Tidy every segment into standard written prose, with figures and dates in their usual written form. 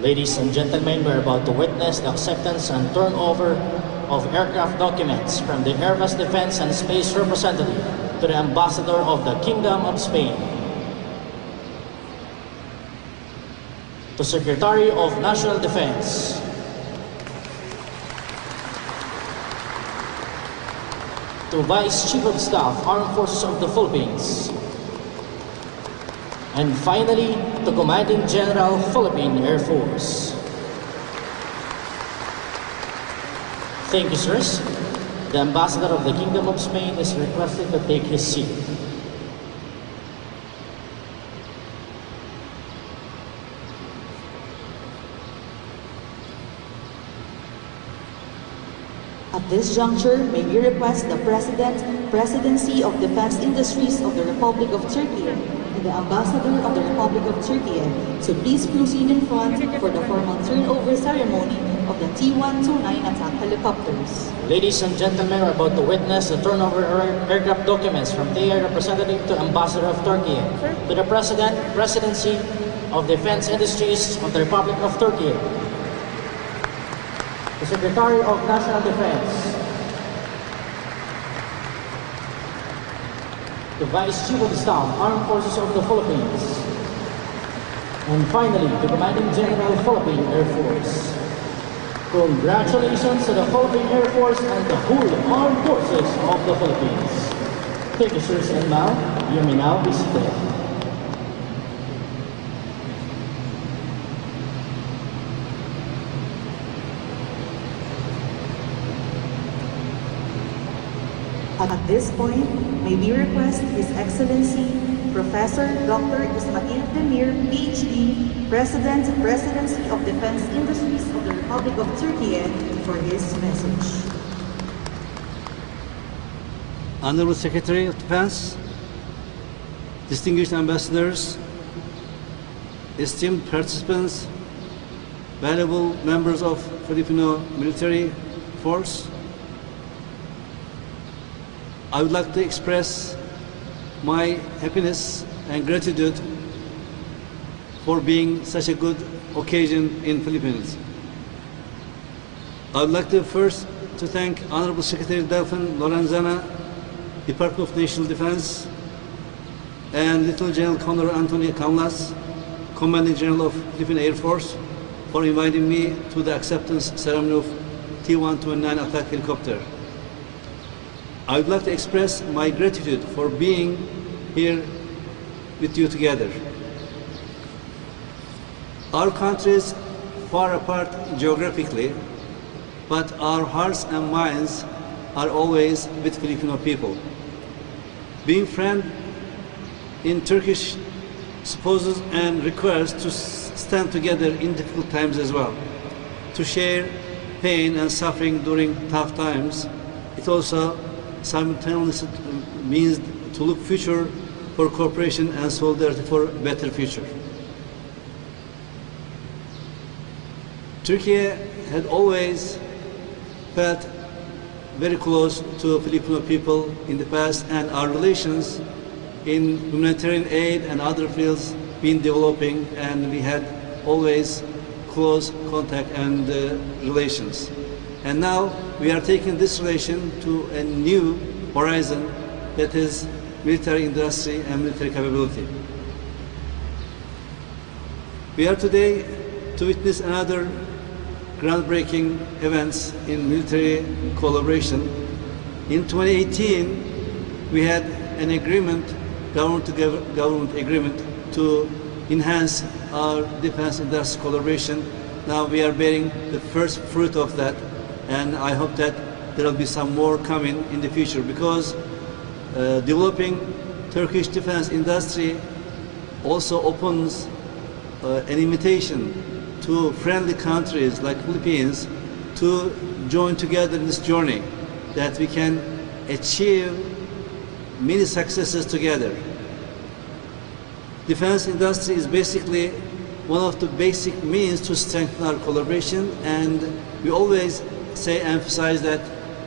Ladies and gentlemen, we're about to witness the acceptance and turnover of aircraft documents from the Aircraft Defense and Space Representative to the Ambassador of the Kingdom of Spain, to Secretary of National Defense, to Vice Chief of Staff, Armed Forces of the Philippines, and finally, to Commanding General, Philippine Air Force. Thank you, sirs. The Ambassador of the Kingdom of Spain is requested to take his seat. At this juncture, may we request the Presidency of Defense Industries of the Republic of Turkey and the Ambassador of the Republic of Turkey to please proceed in front for the formal turnover ceremony of the T129 ATAK Helicopters. Ladies and gentlemen, we're about to witness the turnover of aircraft documents from the representative to Ambassador of Turkey to the Presidency of Defense Industries of the Republic of Turkey, the Secretary of National Defense, the Vice Chief of Staff, Armed Forces of the Philippines, and finally, the Commanding General, Philippine Air Force. Congratulations to the Philippine Air Force and the whole Armed Forces of the Philippines. Thank you, sirs, and now, you may now be seated. At this point, may we request His Excellency, Professor Dr. Ismail, PhD, Presidency of Defense Industries of the Republic of Turkey, for his message. Honorable Secretary of Defense, distinguished ambassadors, esteemed participants, valuable members of Filipino military force, I would like to express my happiness and gratitude for being such a good occasion in Philippines. I would like to first thank Honorable Secretary Delfin Lorenzana, Department of National Defense, and Lieutenant General Condor Antonio Canlas, Commanding General of Philippine Air Force, for inviting me to the acceptance ceremony of T129 ATAK Helicopter. I would like to express my gratitude for being here with you together. Our countries far apart geographically, but our hearts and minds are always with Filipino people. Being friend in Turkish supposes and requires to stand together in difficult times as well, to share pain and suffering during tough times. It also simultaneously means to look future for cooperation and solidarity for a better future. Turkey had always felt very close to Filipino people in the past, and our relations in humanitarian aid and other fields been developing, and we had always close contact and relations. And now we are taking this relation to a new horizon, that is military industry and military capability. We are today to witness another groundbreaking events in military collaboration. In 2018, we had an agreement, government agreement, to enhance our defense industry collaboration. Now we are bearing the first fruit of that, and I hope that there will be some more coming in the future, because developing Turkish defense industry also opens an invitation to friendly countries like Philippines to join together in this journey, that we can achieve many successes together. Defense industry is basically one of the basic means to strengthen our collaboration, and we always emphasize that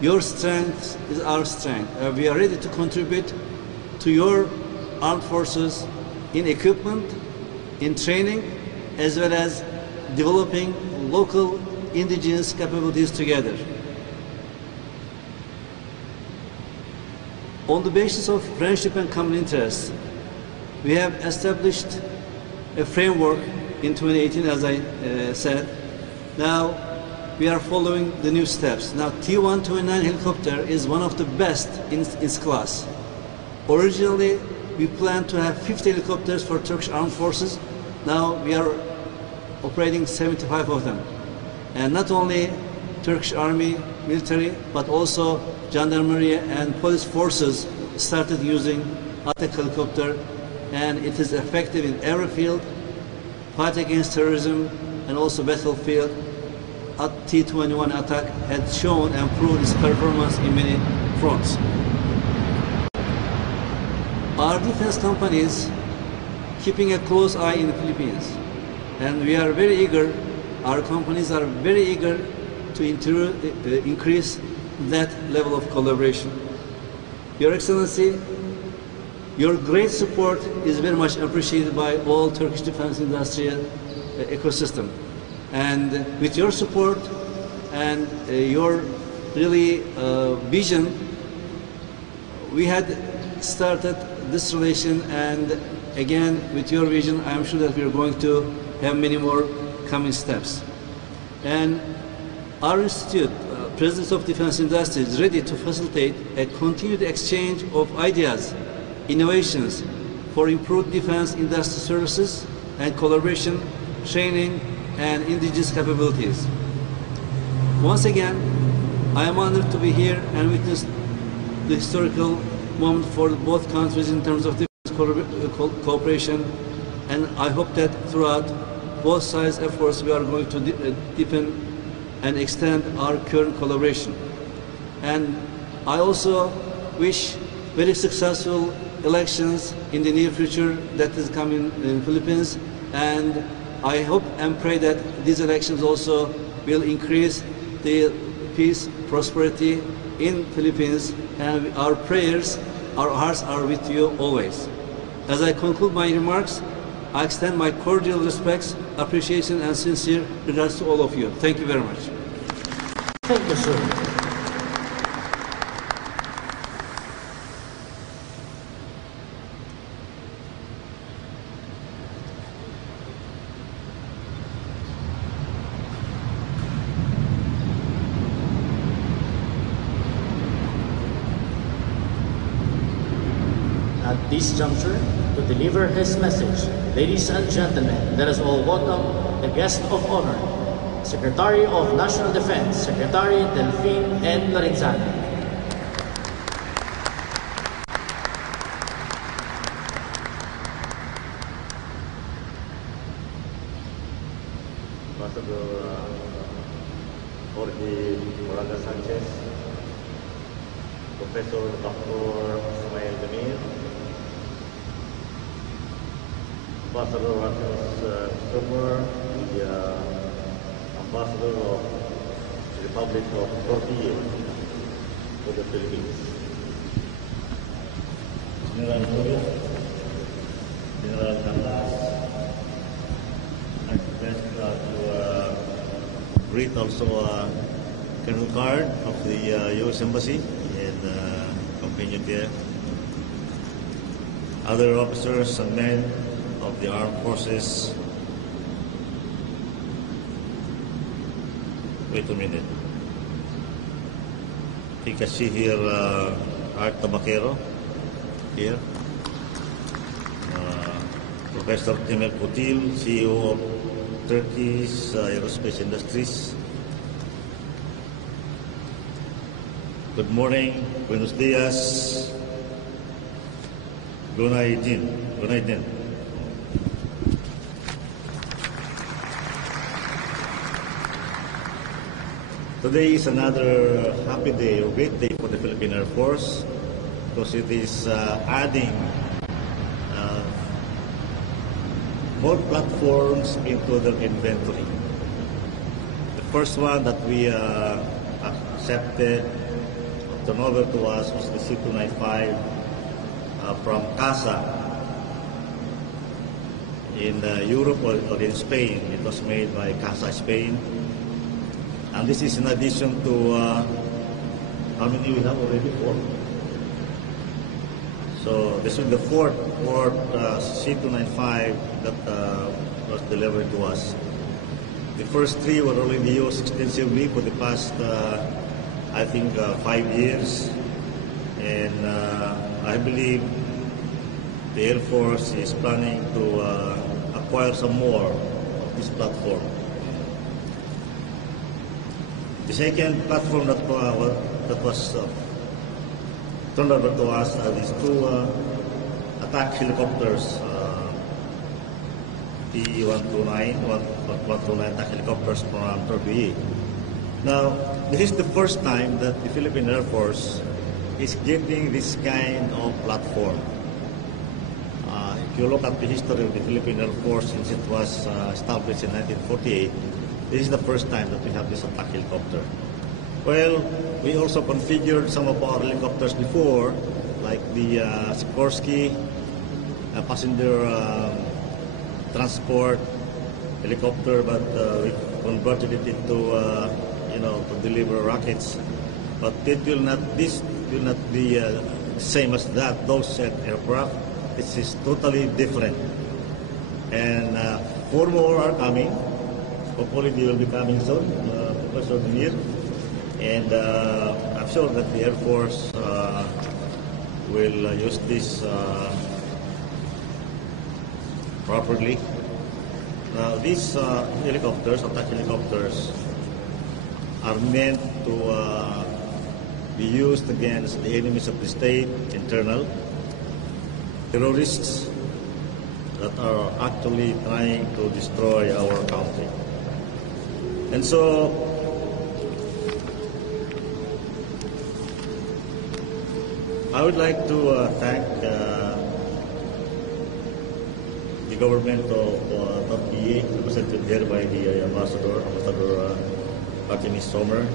your strength is our strength. We are ready to contribute to your armed forces in equipment, in training, as well as developing local indigenous capabilities together. On the basis of friendship and common interests, we have established a framework in 2018, as I said. Now, we are following the new steps. Now, T129 helicopter is one of the best in its class. Originally, we planned to have 50 helicopters for Turkish Armed Forces. Now, we are operating 75 of them. And not only Turkish Army, military, but also Gendarmerie and police forces started using ATAK helicopter, and it is effective in every field, fight against terrorism, and also battlefield. T21 ATAK had shown and proved its performance in many fronts. Our defense companies keeping a close eye in the Philippines, and we are very eager, our companies are very eager to increase that level of collaboration. Your Excellency, your great support is very much appreciated by all Turkish defense industrial ecosystem. And with your support and your really vision, we had started this relation, and again, with your vision, I am sure that we are going to have many more coming steps. And our institute, President of Defense Industry, is ready to facilitate a continued exchange of ideas, innovations for improved defense industry services and collaboration, training, and indigenous capabilities. Once again, I am honored to be here and witness the historical moment for both countries in terms of defense cooperation, and I hope that throughout both sides' efforts we are going to deepen and extend our current collaboration. And I also wish very successful elections in the near future that is coming in the Philippines, and I hope and pray that these elections also will increase the peace, prosperity in Philippines, and our prayers, our hearts are with you always. As I conclude my remarks, I extend my cordial respects, appreciation, and sincere regards to all of you. Thank you very much. Thank you, sir. At this juncture, to deliver his message, ladies and gentlemen, let us all welcome the guest of honor, Secretary of National Defense, Secretary Delphine N. Lorenzana. Ambassador Jorge Moraga Sanchez, Professor Dr. Ismail Demir, Ambassador Rasmus Summer, the Ambassador of the Republic of Turkey to the Philippines, General Torres, General Canlas, and to greet also Colonel Card of the U.S. Embassy and companion there, other officers and men of the armed forces. Wait a minute. I think I see here Art Tabakero here. Professor Temel Putil, CEO of Turkey's Aerospace Industries. Good morning, buenos dias, Gunaitin. Today is another happy day or great day for the Philippine Air Force because it is adding more platforms into their inventory. The first one that we accepted, turned over to us, was the C295 from CASA in Europe or in Spain. It was made by CASA Spain. And this is in addition to, how many we have already? 4. So this is the fourth C295 that was delivered to us. The first 3 were already used extensively for the past, I think, 5 years. And I believe the Air Force is planning to acquire some more of this platform. The second platform that was turned over to us are these 2 attack helicopters, T129 attack helicopters from Turkey. Now, this is the first time that the Philippine Air Force is getting this kind of platform. If you look at the history of the Philippine Air Force since it was established in 1948, this is the first time that we have this attack helicopter. Well, we also configured some of our helicopters before, like the Sikorsky passenger transport helicopter, but we converted it into, to deliver rockets. But this will not be same as that. Those aircraft, this is totally different. And 4 more are coming. Hopefully they will be coming soon, Professor Demir. And I'm sure that the Air Force will use this properly. Now, these helicopters, attack helicopters, are meant to be used against the enemies of the state, internal terrorists that are actually trying to destroy our country. And so, I would like to thank the government of Turkey, represented there by the Ambassador Artemis Sommer,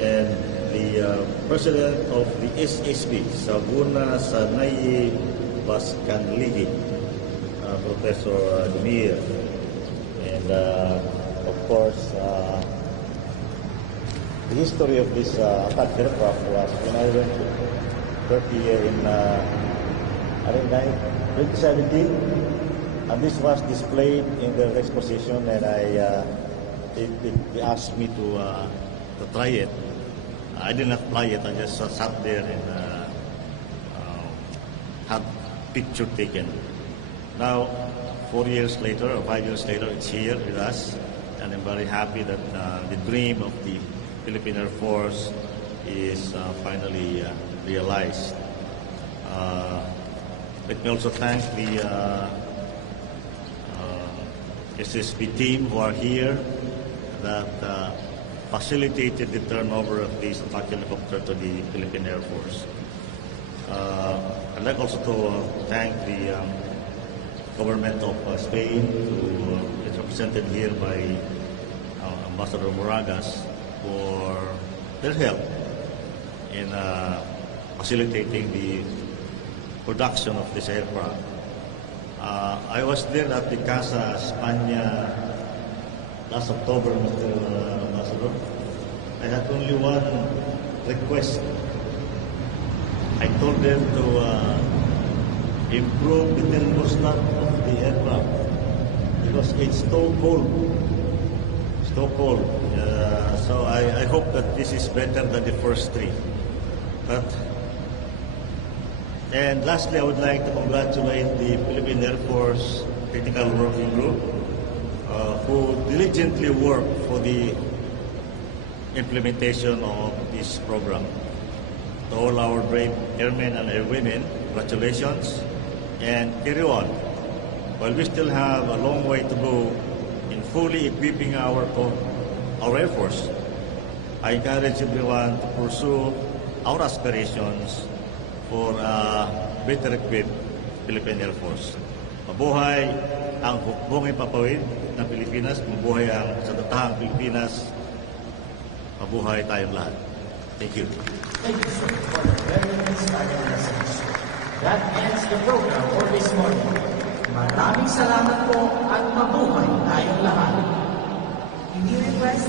and the President of the SSB, Sabuna Sanayi Baskanligi, Professor Demir, and of course, the history of this attack aircraft was when I went to Turkey in 2017, and this was displayed in the exposition, and they asked me to try it. I did not fly it. I just sat there and had picture taken. Now, 4 years later or 5 years later, it's here with us, and I'm very happy that the dream of the Philippine Air Force is finally realized. Let me also thank the SSB team who are here that facilitated the turnover of this attack helicopter to the Philippine Air Force. I'd like also to thank the government of Spain, who is represented here by Ambassador Moragas, for their help in facilitating the production of this aircraft. I was there at the Casa España last October, Mr. Ambassador. I had only one request. I told them to improve the thermostat of the aircraft because it's so cold. It's so cold. So I hope that this is better than the first 3. And lastly, I would like to congratulate the Philippine Air Force Technical Working Group who diligently worked for the implementation of this program. To all our brave airmen and airwomen, congratulations, and carry on. While we still have a long way to go in fully equipping our Air Force, I encourage everyone to pursue our aspirations for a better equipped Philippine Air Force. Mabuhay ang hukbong ipapawid ng Pilipinas, mabuhay ang sadatahang Pilipinas, mabuhay tayong lahat. Thank you. Thank you, sir, for the very inspiring message. That ends the program for this morning. Maraming salamat po at mabuhay tayong lahat. We request